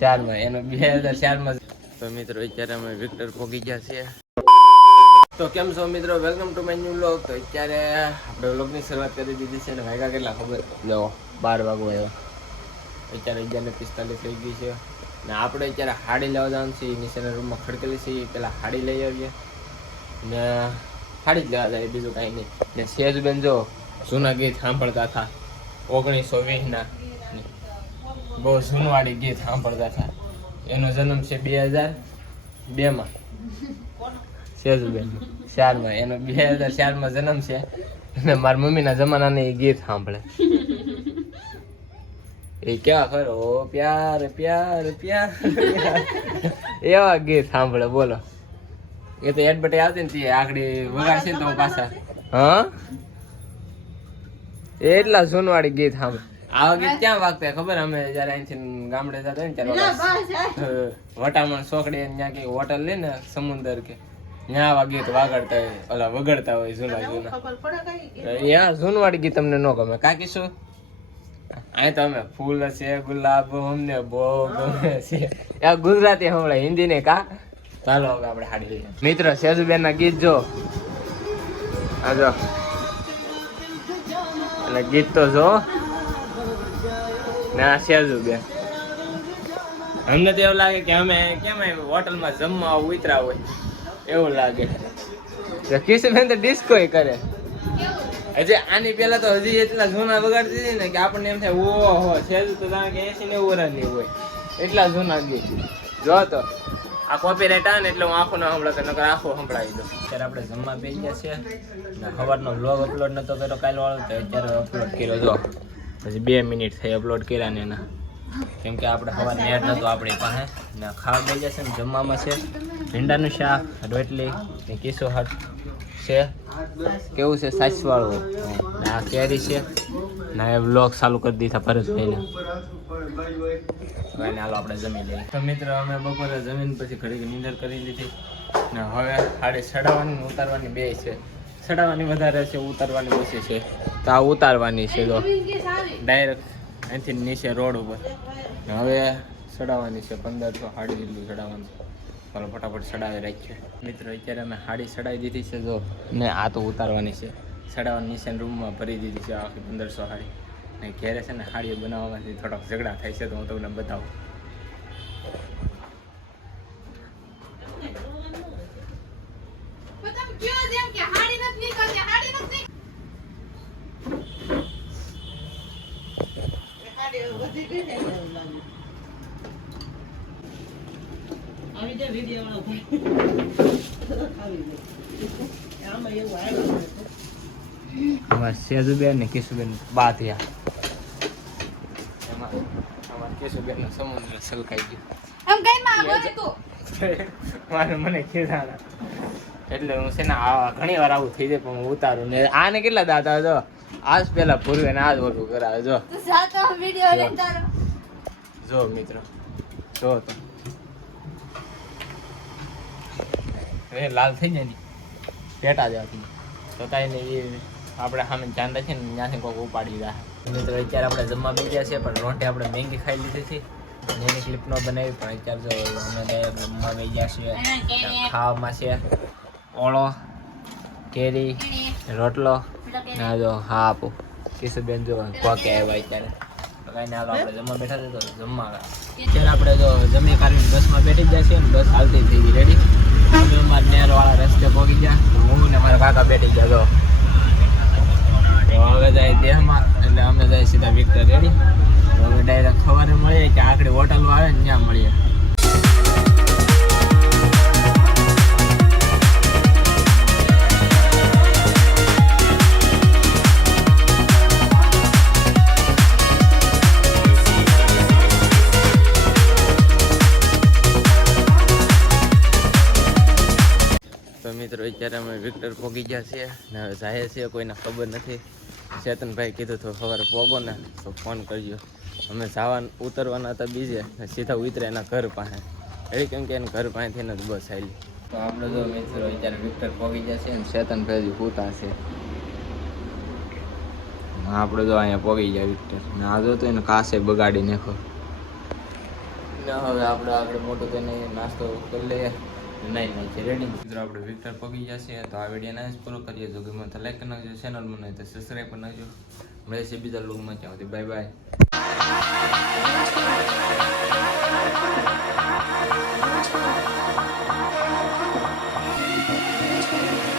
ચારમાં એનો 2004 તો મિત્રો અત્યારે અમે વિક્ટર પહોંચી ગયા છીએ. તો કેમ છો મિત્રો, welcome to my new vlog. તો અત્યારે આપણે વ્લોગની શરૂઆત કરી દીધી છે અને વાગ્યા કેટલા ખબર જો 12 વાગો આવ્યો. અત્યારે 11:45 થઈ ગઈ છે ને આપણે અત્યારે હાડી લેવા જવાનું છે. નીચેના રૂમમાં ખડકેલી છે, પેલા હાડી લઈ આવીએ ને હાડી જ લેવા જાય, બીજું કાંઈ નહીં. ને સેજબેન જો જૂના ગીત સાંભળતા હતા 1920ના, બહુ જૂનવાળી ગીત સાંભળતા હતા. એનો જન્મ છે 2002માં, સેજબેન 4માં, એનો 2004માં જન્મ છે અને મારા મમ્મીના જમાનાને એ ગીત સાંભળે. એ ક્યાં ખરો પ્યાર પ્યાર પ્યાર એવા ગીત સાંભળે. બોલો, એ તો એડવર્ટાઈઝ આવતી ને તે આખડી વગાડશે ને તો પાછા હા એટલા જૂનવાળી ગીત સાંભળે. આવા ગીત ક્યાં વાગતા ખબર, અમે જયારે અહીંથી ગામડે જતા હોય ને ત્યારે વટામણ ચોકડી ત્યાં કઈ હોટલ લે ને સમુદર કે ત્યાં આવા ગીત વાગડતા હોય, ઓલા વગડતા હોય જૂના ત્યાં જૂનવાળી ગીત તમને ન ગમે. કાકી શું અહીં તો અમે ફૂલ છે ગુલાબ અમને બહુ ગમે છે, ગુજરાતી હમણાં હિન્દી ને કા. ચાલો હવે આપણે હાડી લઈએ. મિત્ર સેજુબેન ના ગીત જો આ જો, એટલે ગીત તો જો ના સેજુબેન. અમને તો એવું લાગે કે અમે કેમ હોટલમાં જમવા ઉતરા હોય એવું લાગે. કિશુબેન તો ડિસ્કો કરે. હજી આની પેલા તો હજી એટલા જૂના વગાડતી હતી ને કે આપણને એમ થાય ઓહો સેજુ તો જાણે કે 80-90 વર્ષની હોય, એટલા જૂના ગીત. જો તો આ કોપીરાઈટ આવે ને એટલે હું આખો ના સંભળાતો, નકર આખો સંભળાવી દઉં. અત્યારે આપણે જમવા બેસી ગયા છે ને સવારનો વ્લોગ અપલોડ નતો કર્યો કાલ વાળો, તો અત્યારે અપલોડ કર્યો. જો પછી 2 મિનિટ થઈ અપલોડ કર્યા ને એના, કેમ કે આપણે સવાર નેટ નહોતું આપણી પાસે. ને ખાવા બેસી જશે ને જમવામાં છે ભીંડાનું શાક, રોટલી ને કિસ્સો હાથ છે, કેવું છે સાસવાળું ને આ કેરી છે ને એ વ્લોગ ચાલુ કરી દીધા ભરતભાઈને. હવે હાલો આપણે જમી લઈએ. તો મિત્રો અમે બપોરે જમીન પછી ઘડીક નીંદર કરી લીધી ને હવે હાડી સડાવવાની ને ઉતારવાની બે છે. સડાવવાની વધારે છે, ઉતારવાની ઓછી છે. તો આ ઉતારવાની છે જો ડાયરેક્ટ અહીંથી નીચે રોડ ઉપર. હવે સડાવવાની છે 1500 હાડી જેટલું સડાવવાનું. ચાલો ફટાફટ સડાવી રાખીએ. મિત્રો અત્યારે અમે હાડી સડાવી દીધી છે જો, ને આ તો ઉતારવાની છે. સડાવવાની નીચે રૂમમાં ભરી દીધી છે આખી 1500 હાડી. ને ઘેરે છે ને હાડીઓ બનાવવામાંથી થોડાક ઝઘડા થાય છે, તો હું તમને બતાવું. અમારે સેજુબેન ને કિશુબેન બા થયા, એમાં અમારે કિશુબેન નો સમુદ્ર છલકાઈ ગયો. મને ખીજાણા એટલે હું છે ને ઘણી વાર આવું થઈ જાય, પણ હું ઉતારું ને. આને કેટલા દાંત જો આજ પેલા પૂર્વે ને આજ ઓલું કરાવે. જો જો મિત્રો જો તો લાલ થઈ જાય ને પેટા જવાથી તો કાંઈ નહીં, એ આપણે સામે ધ્યાન રાખીએ ને ત્યાંથી કોઈક ઉપાડી જાય. મિત્રો અત્યારે આપણે જમવા બી ગયા છે, પણ રોટી આપણે મેંગી ખાઈ લીધી હતી એની ક્લિપ ન બનાવી. પણ અત્યારે જો અમે જમવા બી ગયા છીએ. ખાવામાં છે ઓળો, કેરી, રોટલો ને જો હા આપો કિશુબેન જો કોકે આવ્યા અત્યારે. તો કાંઈ ને હાલો આપણે જમવા બેઠા છે, તો જમવા અત્યારે આપણે જો જમી કાઢીને બસમાં બેઠી ગયા છીએ ને બસ હાલતી થઈ ગઈ રેડી. અમે અમારા નેરવાળા રસ્તે પહોંચી ગયા, હું ને મારા કાકા બેઠી ગયા. જો હવે જાય દેહમાં એટલે અમે જાય સીધા વિક્ટર રેડી. તો હવે ડાયરેક્ટ સવારે મળીએ કે આખડી હોટલો આવે ને ત્યાં મળીએ. મિત્રો અત્યારે અમે વિક્ટર પહોંચી ગયા છીએ ને હવે જાય છીએ, કોઈને ખબર નથી. ચેતનભાઈ કીધું તો સવારે પહોંચો ને તો ફોન કરજો. અમે જવાનું ઉતરવાના હતા બીજે, સીધા ઉતરે એના ઘર પાસે એવી, કેમ કે એના ઘર પાસેથી જ બસ આવી. તો આપણે જો મિત્રો અત્યારે વિક્ટર પહોંચી ગયા છે ને ચેતનભાઈ હજી પૂતા છે. આપણે તો અહીંયા પગી જાય વિક્ટર ને આ જો તો એને કાસે બગાડી નાખો ને હવે આપણે આગળ મોટું થઈને નાસ્તો કરી લઈએ નહીં છે રેડી મિત્રો આપણે વિક્ટર પગી જશે તો આ વિડીયોને જ પૂરો કરીએ જો ગમે તો લાઈક કરી નાખજો ચેનલમાં નહીં તો સબસ્ક્રાઈબ કરી નાખજો મળે છે બીજા લોગમાં ત્યાં સુધી બાય બાય